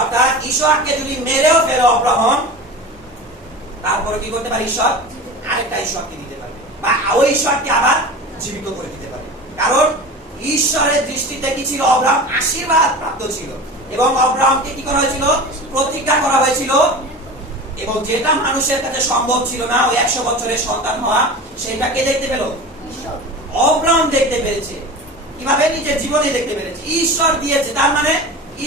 অর্থাৎ ইসহাককে যদি মেরেও ফেলে অব্রাহাম, তারপরে কি করতে পারে? ঈশ্বর আরেকটা ইসহাককে দিতে পারবে, বা ওই ইসহাককে আবার জীবিত করে দিতে পারে। কারণ ঈশ্বরের দৃষ্টিতে কি ছিল? অব্রাহাম আশীর্বাদ প্রাপ্ত ছিল, এবং অব্রাহামকে কি করা হয়েছিল? প্রতিজ্ঞা করা হয়েছিল, এবং যেটা মানুষের কাছে সম্ভব ছিল না, ওই 100 বছরের সন্তান হওয়া, সেটাকে দেখতে পেল অব্রাহাম, দেখতে পেরেছে। কিভাবে? নিজের জীবনে দেখতে পেরেছে, ঈশ্বর দিয়েছে। তার মানে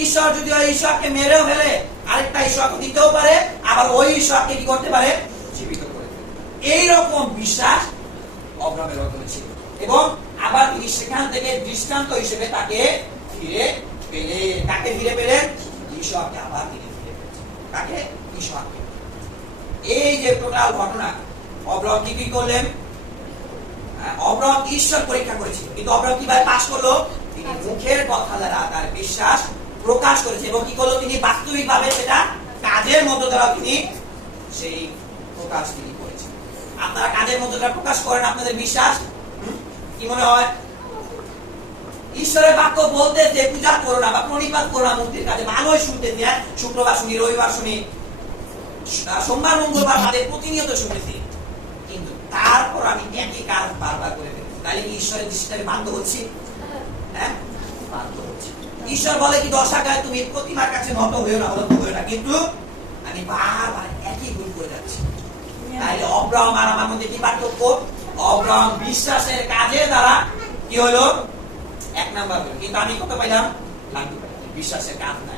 ঈশ্বর যদি ওই ইসহাককে মেরেও ফেলে, আরেকটা ইসহাক দিতেও পারে, আবার ওই ইসহাককে কি করতে পারে? জীবিত করে ফেলে। এইরকম বিশ্বাস অব্রাহামের অন্তরে ছিল, এবং আবার তিনি সেখান থেকে দৃষ্টান্ত হিসেবে তাকে ফিরে পেলেন। কাকে ফিরে পেলেন? ইসহাককে আবার তিনি ফিরে পেলেন। কাকে? ইসহাককে। এই যে টোটাল ঘটনা, অব্রাহাম কি করলেন? অব্রাহাম ঈশ্বর পরীক্ষা করেছিল, কিন্তু অব্রাহাম কিভাবে পাস করলো? তিনি মুখের কথা দ্বারা তার বিশ্বাস প্রকাশ করেছে, এবং কি করলো? তিনি বাস্তবিকভাবে সেটা কাজের মধ্য দ্বারা তিনি সেই প্রকাশ তিনি করেছেন। আপনারা কাজের মধ্য দ্বারা প্রকাশ করেন আপনাদের বিশ্বাস? কি মনে হয়? ঈশ্বরের বাক্য বলতে যে পূজা করো না বা প্রণিপাত করো না মূর্তির কাছে, ভালোই শুনতেছি, শুক্রবার শুনি, রবিবার শুনি, সোমবার মঙ্গলবার বাদে প্রতিনিয়ত শুনেছি, কিন্তু তারপর আমি একই কাজ বারবার করে ফেলছি। তাহলে কি ঈশ্বরের দৃষ্টিতে আমি বাধ্য হচ্ছি? হ্যাঁ, বাধ্য হচ্ছি। ঈশ্বর বলে কি 10 টাকায় তুমি প্রতিমার কাছে নত হইও না, হলো হইও না, কিন্তু আমি বারবার একই ভুল করে যাচ্ছি। তাহলে অব্রাহাম আর আমার মধ্যে কি পার্থক্য? অব্রাহাম বিশ্বাসের কাজে দ্বারা কি হলো? 1 নাম্বার হলো, কিন্তু আমি কত পাইলাম? বিশ্বাসের কাজ নাই।